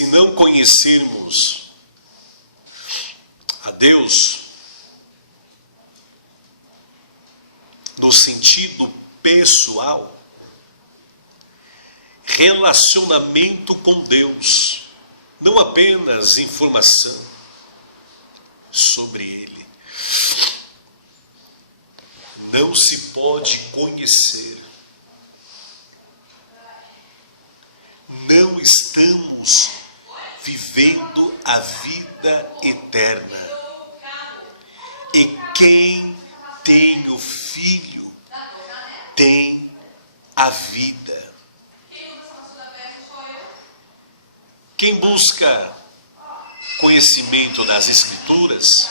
Se não conhecermos a Deus no sentido pessoal, relacionamento com Deus, não apenas informação sobre Ele, não se pode conhecer. Não estamos vivendo a vida eterna. E quem tem o Filho tem a vida. Quem busca conhecimento das Escrituras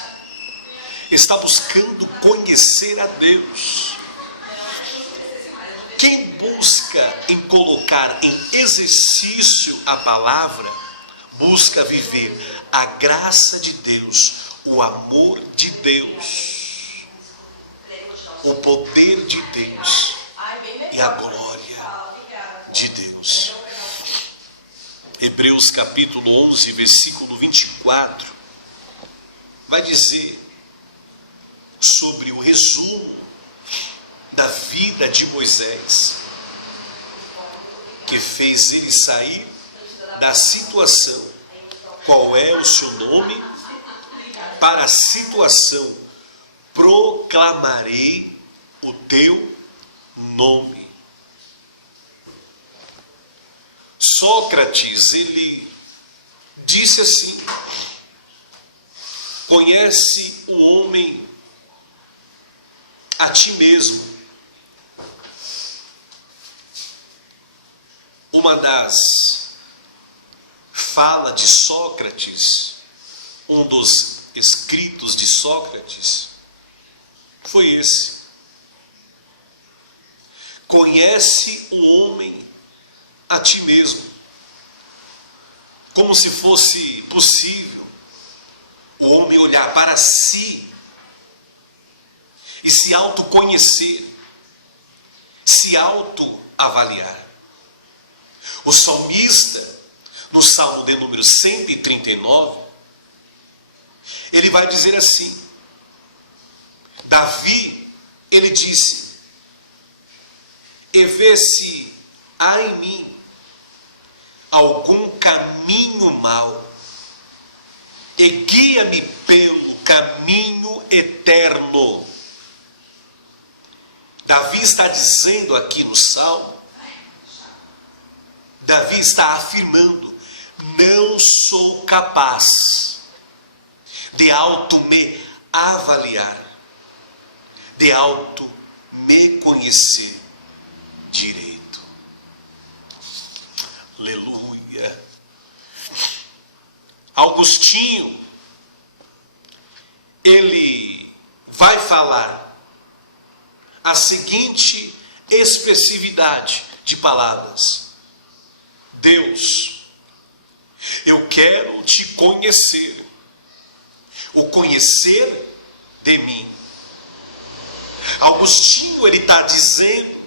está buscando conhecer a Deus. Quem busca em colocar em exercício a palavra, busca viver a graça de Deus, o amor de Deus, o poder de Deus e a glória de Deus. Hebreus capítulo 11, versículo 24, vai dizer sobre o resumo da vida de Moisés, que fez ele sair da situação. Qual é o seu nome? Para a situação, proclamarei o teu nome. Sócrates, ele disse assim: conhece o homem a ti mesmo. Uma das falas de Sócrates, um dos escritos de Sócrates, foi esse: conhece o homem a ti mesmo. Como se fosse possível o homem olhar para si e se autoconhecer, se autoavaliar. O salmista, no Salmo de número 139, ele vai dizer assim: Davi, ele disse: e vê se há em mim algum caminho mau, e guia-me pelo caminho eterno. Davi está dizendo aqui no Salmo, Davi está afirmando: não sou capaz de me avaliar, de me conhecer direito. Aleluia. Agostinho, ele vai falar a seguinte expressividade de palavras: Deus, eu quero te conhecer, o conhecer de mim. Agostinho, ele está dizendo: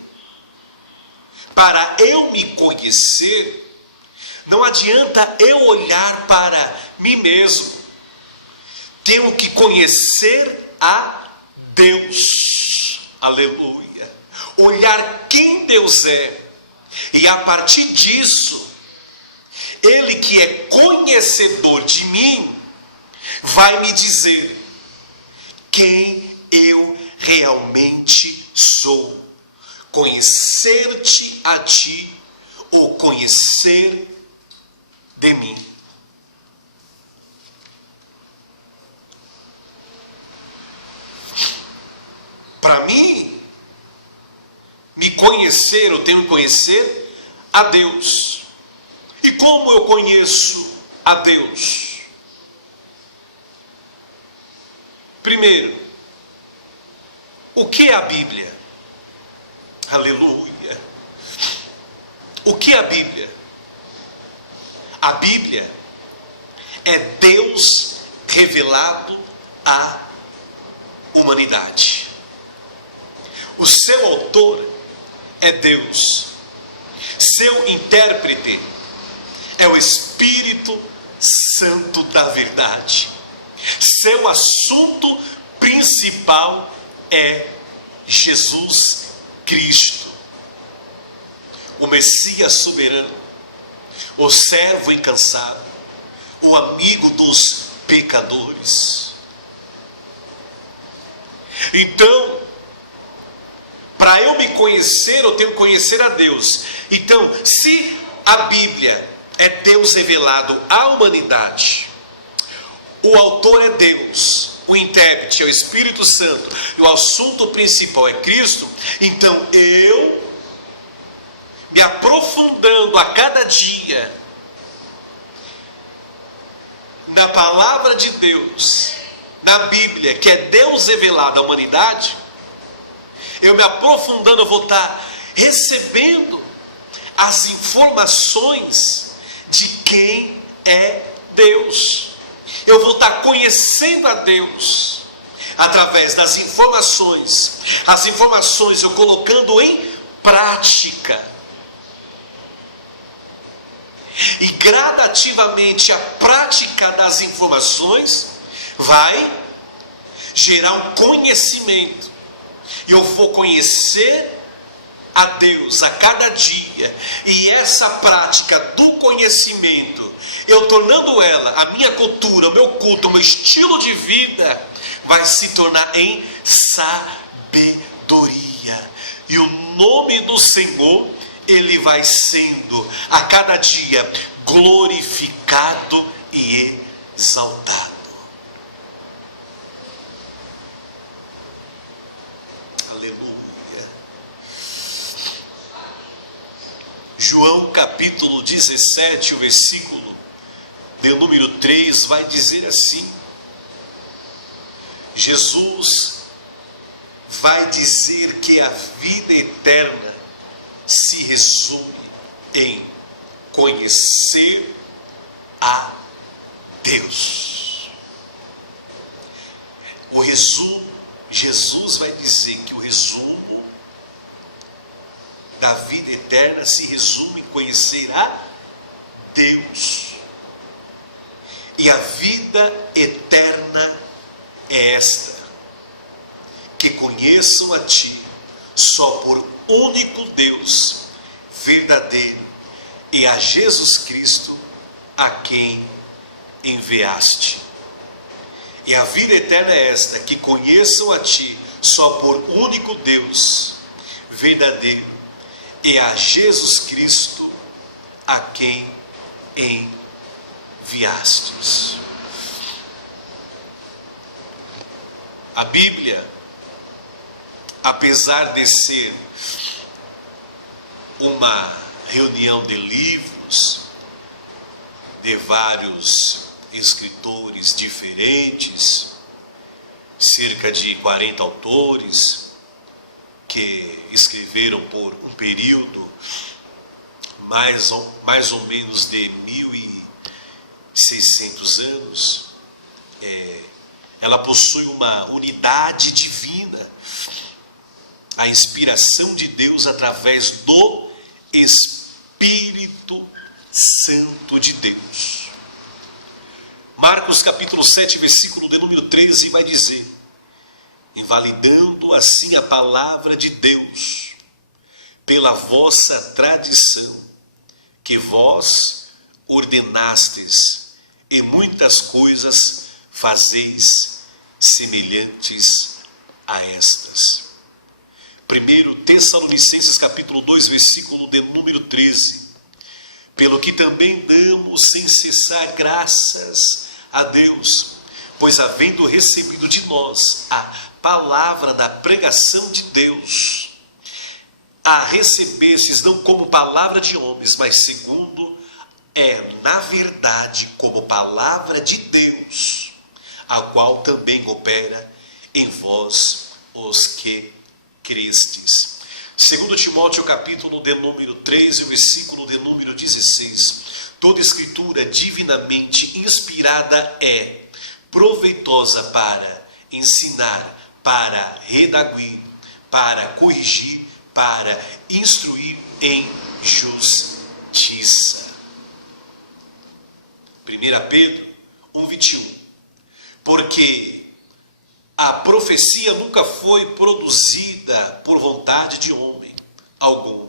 para eu me conhecer, não adianta eu olhar para mim mesmo, tenho que conhecer a Deus. Aleluia. Olhar quem Deus é, e a partir disso, Ele que é conhecedor de mim, vai me dizer quem eu realmente sou. Conhecer-te a ti, ou conhecer de mim. Para mim, me conhecer, eu tenho que conhecer a Deus. E como eu conheço a Deus? Primeiro, o que é a Bíblia? Aleluia. O que é a Bíblia? A Bíblia é Deus revelado à humanidade. O seu autor é Deus. Seu intérprete é o Espírito Santo da verdade. Seu assunto principal é Jesus Cristo, o Messias soberano, o servo incansável, o amigo dos pecadores. Então, para eu me conhecer, eu tenho que conhecer a Deus. Então, se a Bíblia é Deus revelado à humanidade, o autor é Deus, o intérprete é o Espírito Santo, e o assunto principal é Cristo, então eu, me aprofundando a cada dia na palavra de Deus, na Bíblia, que é Deus revelado à humanidade, eu me aprofundando, eu vou estar recebendo as informações de quem é Deus. Eu vou estar conhecendo a Deus através das informações. As informações eu colocando em prática. E gradativamente a prática das informações vai gerar um conhecimento. E eu vou conhecer a Deus a cada dia. E essa prática do conhecimento, eu tornando ela a minha cultura, o meu culto, o meu estilo de vida, vai se tornar em sabedoria. E o nome do Senhor, ele vai sendo a cada dia glorificado e exaltado. Aleluia. João capítulo 17, o versículo de número 3 vai dizer assim: Jesus vai dizer que a vida eterna se resume em conhecer a Deus. O resumo, Jesus vai dizer que o resumo da vida eterna se resume em conhecer a Deus. E a vida eterna é esta: que conheçam a Ti, só por único Deus verdadeiro, e a Jesus Cristo, a quem enviaste. E a vida eterna é esta: que conheçam a Ti, só por único Deus verdadeiro, e a Jesus Cristo, a quem enviastes. A Bíblia, apesar de ser uma reunião de livros, de vários escritores diferentes, cerca de 40 autores, que escreveram por um período mais ou menos de 1600 anos, ela possui uma unidade divina, a inspiração de Deus através do Espírito Santo de Deus. Marcos capítulo 7, versículo de número 13 vai dizer: invalidando assim a palavra de Deus, pela vossa tradição, que vós ordenastes, e muitas coisas fazeis semelhantes a estas. 1 Tessalonicenses capítulo 2, versículo de número 13. Pelo que também damos sem cessar graças a Deus, pois havendo recebido de nós a palavra da pregação de Deus, a recebestes não como palavra de homens, mas segundo na verdade como palavra de Deus, a qual também opera em vós os que crestes. 2 Timóteo capítulo de número 13, versículo de número 16. Toda escritura divinamente inspirada é proveitosa para ensinar, para redaguir, para corrigir, para instruir em justiça. 1 Pedro 1,21. Porque a profecia nunca foi produzida por vontade de homem algum,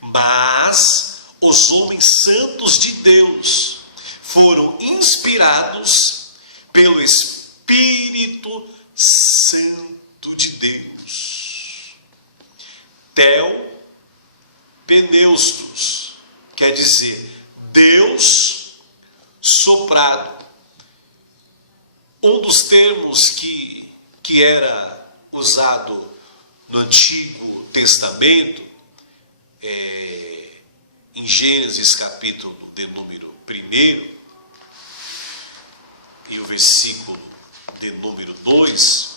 mas os homens santos de Deus foram inspirados pelo Espírito Santo de Deus. Theopneustos quer dizer Deus soprado. Um dos termos que era usado no Antigo Testamento, em Gênesis capítulo de número 1 e o versículo de número 2,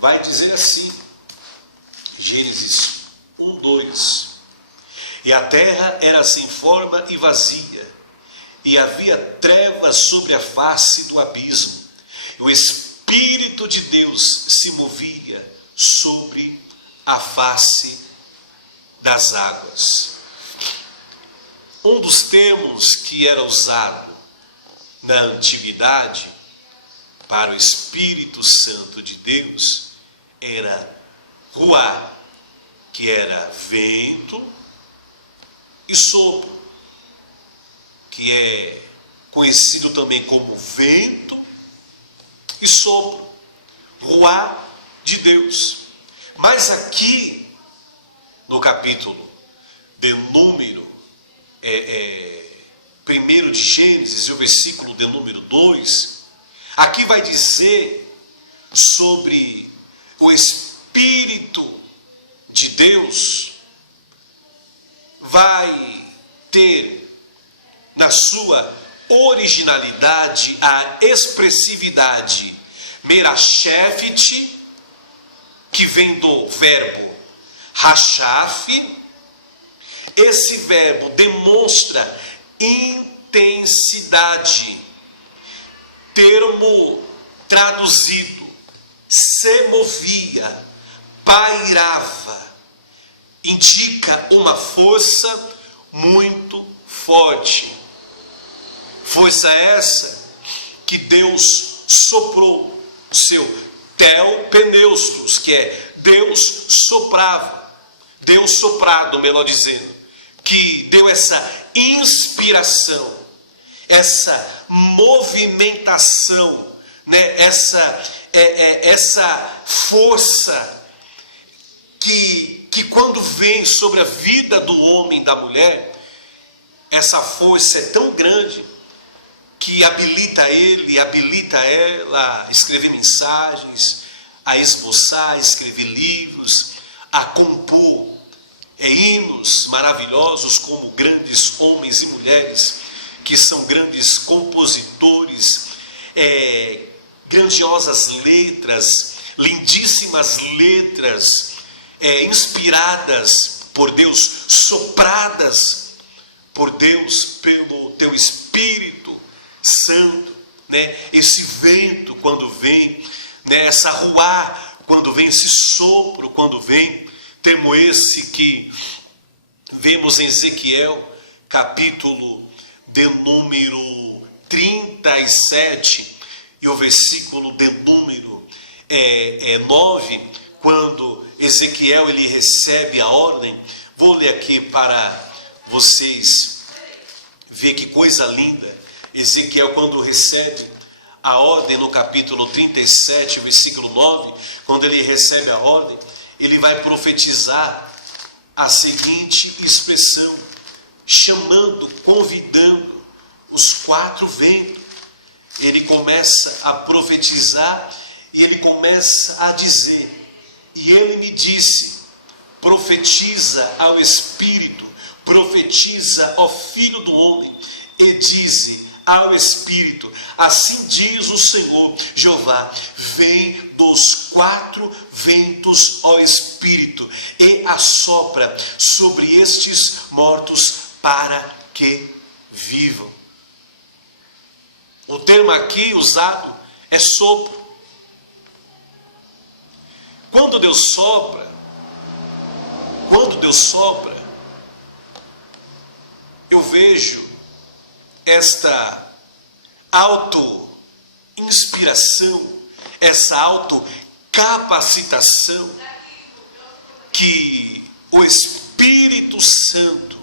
vai dizer assim, Gênesis 1, 2: E a terra era sem forma e vazia, e havia trevas sobre a face do abismo, e o Espírito de Deus se movia sobre a face das águas. Um dos termos que era usado na antiguidade para o Espírito Santo de Deus era ruá, que era vento, e sopro, que é conhecido também como vento e sopro, ruá de Deus. Mas aqui no capítulo de número 1 de Gênesis e o versículo de número 2, aqui vai dizer sobre o Espírito de Deus vai ter na sua originalidade a expressividade merashefet, que vem do verbo rachaf. Esse verbo demonstra intensidade. Termo traduzido: se movia, pairava, indica uma força muito forte. Força essa que Deus soprou, o seu theopneustos, que é Deus soprava, Deus soprado, melhor dizendo, que deu essa inspiração, essa movimentação, né? essa força que quando vem sobre a vida do homem e da mulher, essa força é tão grande que habilita ele, habilita ela a escrever mensagens, a esboçar, a escrever livros, a compor hinos maravilhosos, como grandes homens e mulheres que são grandes compositores, grandiosas letras, lindíssimas letras, inspiradas por Deus, sopradas por Deus pelo teu Espírito Santo, né? Esse vento quando vem, né? Essa ruá quando vem, esse sopro quando vem, termo esse que vemos em Ezequiel capítulo de número 37 e o versículo de número 9, quando Ezequiel ele recebe a ordem. Vou ler aqui para vocês ver que coisa linda. Ezequiel, quando recebe a ordem no capítulo 37, versículo 9, quando ele recebe a ordem, ele vai profetizar a seguinte expressão, chamando, convidando os quatro ventos. Ele começa a profetizar e ele começa a dizer: e ele me disse, profetiza ao Espírito, profetiza ao Filho do Homem, e dize ao Espírito, assim diz o Senhor Jeová, vem dos quatro ventos, ó Espírito, e assopra sobre estes mortos para que vivam. O termo aqui usado é sopro. Quando Deus sopra, eu vejo esta auto-inspiração, essa auto-capacitação que o Espírito Santo,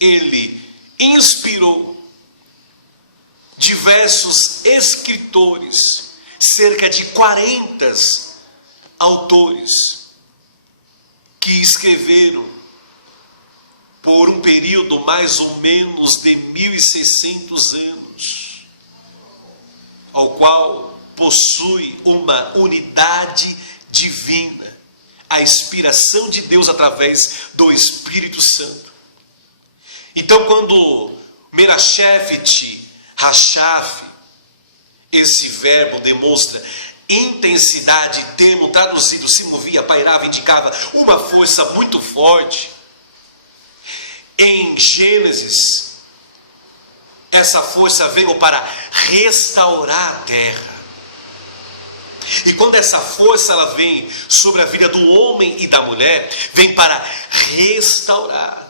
ele inspirou diversos escritores, cerca de 40 autores, que escreveram por um período mais ou menos de 1600 anos, ao qual possui uma unidade divina, a inspiração de Deus através do Espírito Santo. Então, quando Merashevit Rachav, esse verbo demonstra intensidade, termo traduzido se movia, pairava, indicava uma força muito forte. Em Gênesis, essa força veio para restaurar a terra. E quando essa força ela vem sobre a vida do homem e da mulher, vem para restaurar,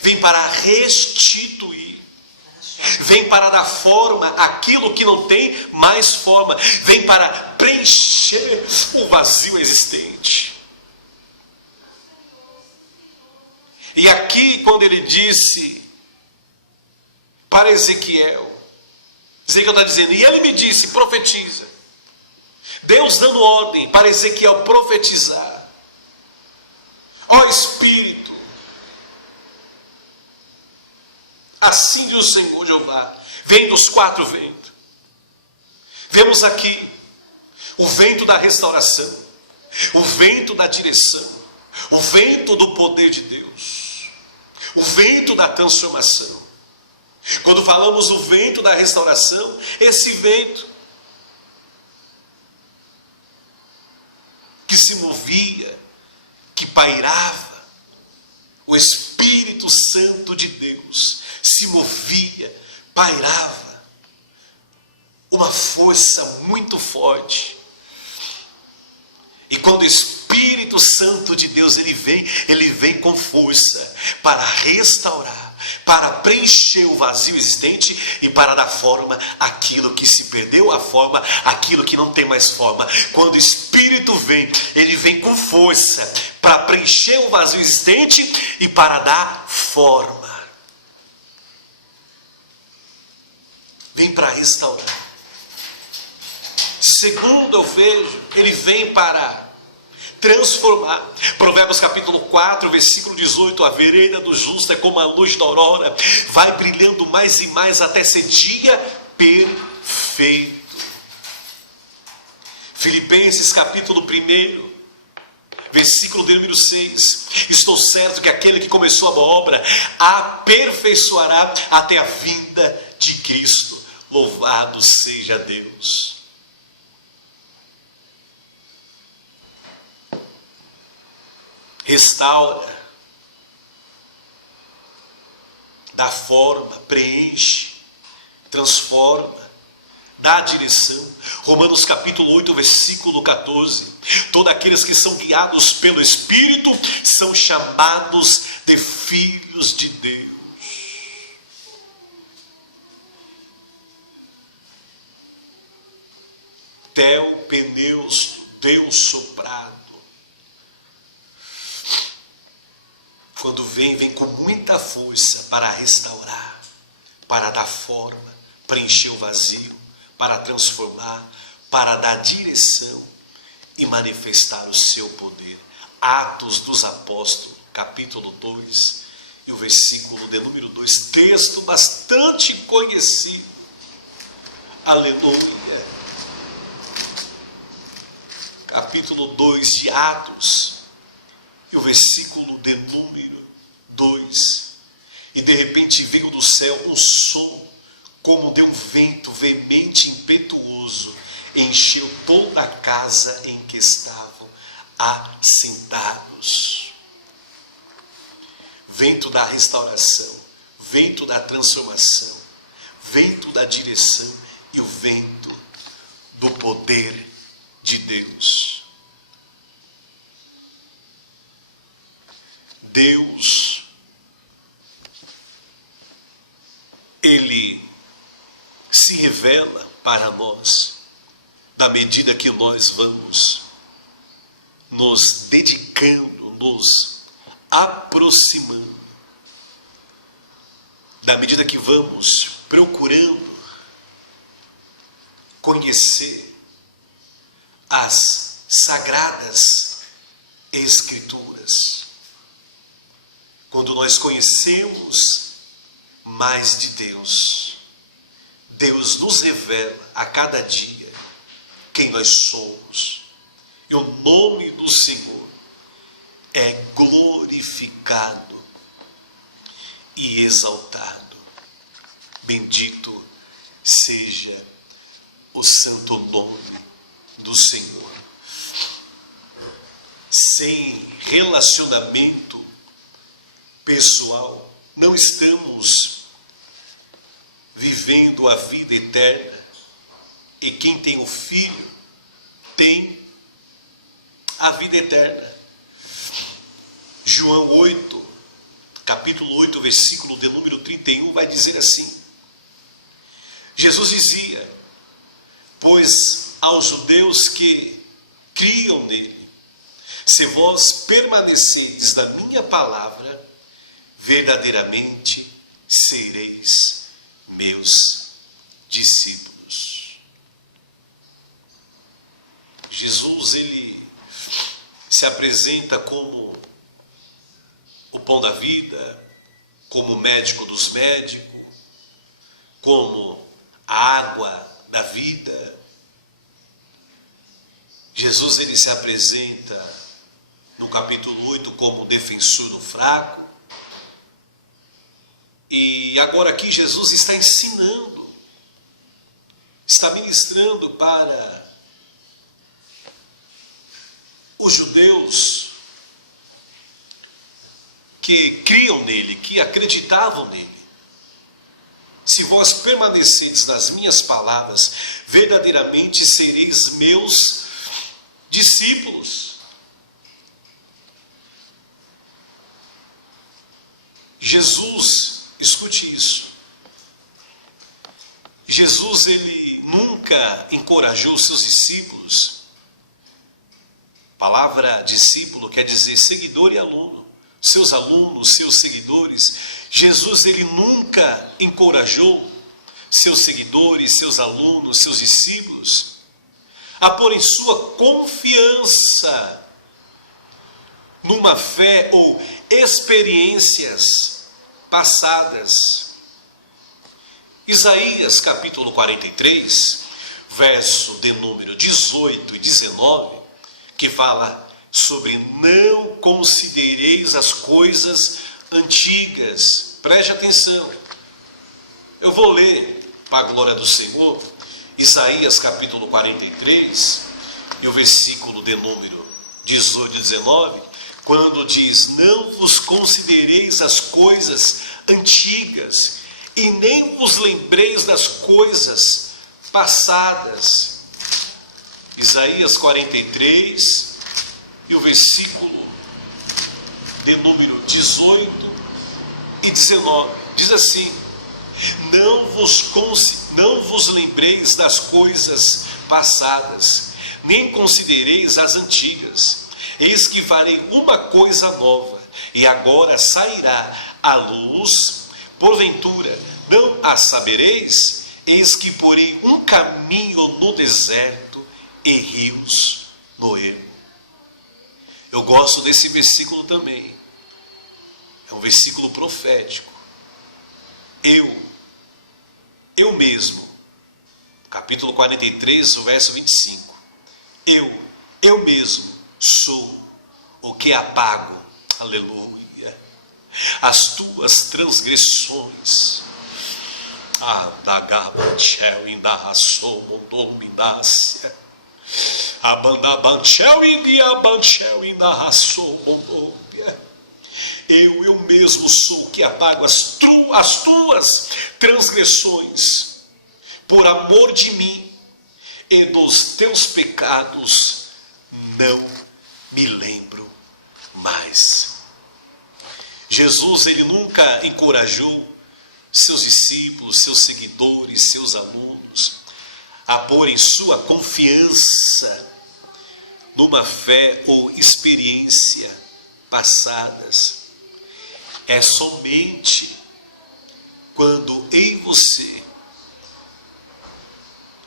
vem para restituir, vem para dar forma àquilo que não tem mais forma, vem para preencher o vazio existente. E aqui, quando ele disse para Ezequiel está dizendo, e ele me disse, profetiza. Deus dando ordem para Ezequiel profetizar. Ó Espírito, assim diz o Senhor Jeová, vem dos 4 ventos. Vemos aqui o vento da restauração, o vento da direção, o vento do poder de Deus, o vento da transformação. Quando falamos o vento da restauração, esse vento que se movia, que pairava, o Espírito Santo de Deus se movia, pairava, uma força muito forte. E quando o Espírito Santo de Deus ele vem com força para restaurar, para preencher o vazio existente e para dar forma àquilo que se perdeu a forma, àquilo que não tem mais forma. Quando o Espírito vem, ele vem com força para preencher o vazio existente e para dar forma. Vem para restaurar. Segundo eu vejo, ele vem para transformar. Provérbios capítulo 4, versículo 18, a vereda do justo é como a luz da aurora, vai brilhando mais e mais até ser dia perfeito. Filipenses capítulo 1, versículo de número 6, estou certo que aquele que começou a boa obra aperfeiçoará até a vinda de Cristo. Louvado seja Deus. Restaura, dá forma, preenche, transforma, dá direção. Romanos capítulo 8, versículo 14. Todos aqueles que são guiados pelo Espírito são chamados de filhos de Deus. Tel, pneus, Deus soprado. Quando vem com muita força para restaurar, para dar forma, preencher o vazio, para transformar, para dar direção e manifestar o seu poder. Atos dos Apóstolos, capítulo 2, e o versículo de número 2, texto bastante conhecido. Aleluia. Capítulo 2 de Atos, e o versículo de número 2. E de repente veio do céu um som, como de um vento veemente e impetuoso, encheu toda a casa em que estavam assentados. Vento da restauração, vento da transformação, vento da direção e o vento do poder de Deus. Deus, Ele se revela para nós da medida que nós vamos nos dedicando, nos aproximando, da medida que vamos procurando conhecer as sagradas Escrituras. Quando nós conhecemos mais de Deus, Deus nos revela a cada dia quem nós somos. E o nome do Senhor é glorificado e exaltado. Bendito seja o santo nome do Senhor. Sem relacionamento pessoal, não estamos vivendo a vida eterna. E quem tem o Filho tem a vida eterna. João 8, capítulo 8, versículo de número 31, vai dizer assim: Jesus dizia: pois aos judeus que criam nele, se vós permanecerdes na minha palavra, verdadeiramente sereis meus discípulos. Jesus, ele se apresenta como o pão da vida, como o médico dos médicos, como a água da vida. Jesus, ele se apresenta no capítulo 8 como o defensor do fraco. E agora aqui Jesus está ensinando, está ministrando para os judeus que criam nele, que acreditavam nele. Se vós permanecerdes nas minhas palavras, verdadeiramente sereis meus discípulos. Jesus, escute isso. Jesus, ele nunca encorajou seus discípulos. A palavra discípulo quer dizer seguidor e aluno. Seus alunos, seus seguidores. Jesus, ele nunca encorajou seus seguidores, seus alunos, seus discípulos a porem sua confiança numa fé ou experiências passadas. Isaías capítulo 43, verso de número 18 e 19, que fala sobre não considereis as coisas antigas. Preste atenção. Eu vou ler para a glória do Senhor, Isaías capítulo 43, e o versículo de número 18 e 19, quando diz: não vos considereis as coisas antigas, e nem vos lembreis das coisas passadas. Isaías 43, e o versículo de número 18 e 19, diz assim: não vos lembreis das coisas passadas, nem considereis as antigas. Eis que farei uma coisa nova, e agora sairá a luz, porventura não a sabereis? Eis que porei um caminho no deserto e rios no ermo. Eu gosto desse versículo também. É um versículo profético. Eu mesmo, capítulo 43, o verso 25. Eu mesmo sou o que apago, aleluia, as tuas transgressões. Andagabanchel indarraçou, mondomindácia. Abandabanchel indiabanchel indarraçou, mondomia. Eu mesmo sou o que apago as tuas transgressões, por amor de mim, e dos teus pecados não me lembro mais. Jesus, ele nunca encorajou seus discípulos, seus seguidores, seus alunos, a porem sua confiança numa fé ou experiência passadas. É somente quando em você,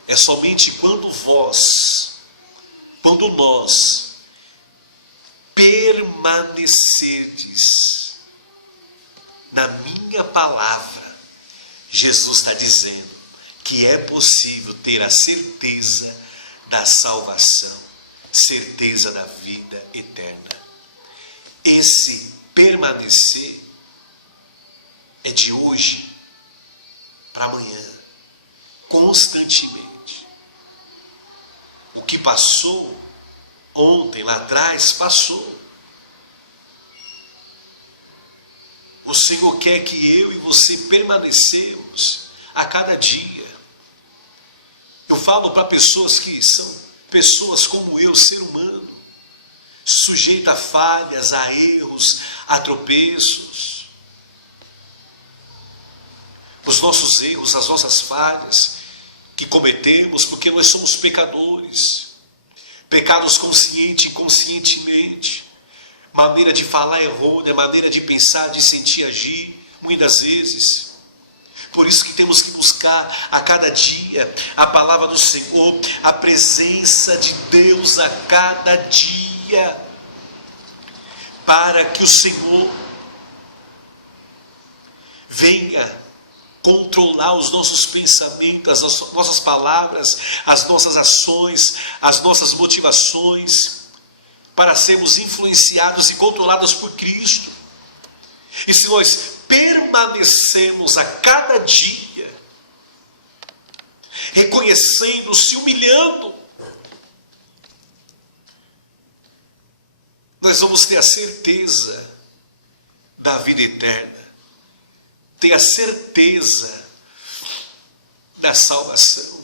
é somente quando nós permanecerdes na minha palavra, Jesus está dizendo que é possível ter a certeza da salvação, certeza da vida eterna. Esse permanecer é de hoje para amanhã, constantemente. O que passou ontem, lá atrás, passou. O Senhor quer que eu e você permanecemos a cada dia. Eu falo para pessoas que são pessoas como eu, ser humano, sujeito a falhas, a erros, a tropeços. Os nossos erros, as nossas falhas que cometemos, porque nós somos pecadores. Pecados consciente e inconscientemente. Maneira de falar errônea, maneira de pensar, de sentir, agir, muitas vezes. Por isso que temos que buscar a cada dia a palavra do Senhor, a presença de Deus a cada dia, para que o Senhor venha controlar os nossos pensamentos, as nossas palavras, as nossas ações, as nossas motivações, para sermos influenciados e controlados por Cristo. E se nós permanecemos a cada dia, reconhecendo, se humilhando, nós vamos ter a certeza da vida eterna, ter a certeza da salvação.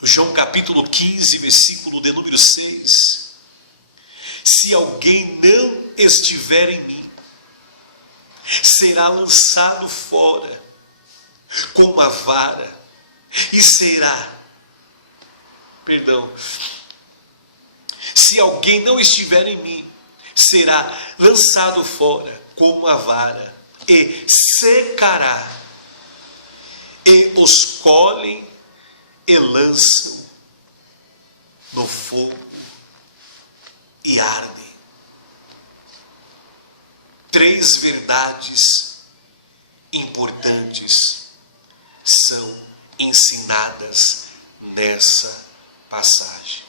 João capítulo 15, versículo de número 6. Se alguém não estiver em mim, será lançado fora com uma vara e se alguém não estiver em mim, será lançado fora com uma vara e secará, e os colhem e lançam no fogo e ardem. 3 verdades importantes são ensinadas nessa passagem.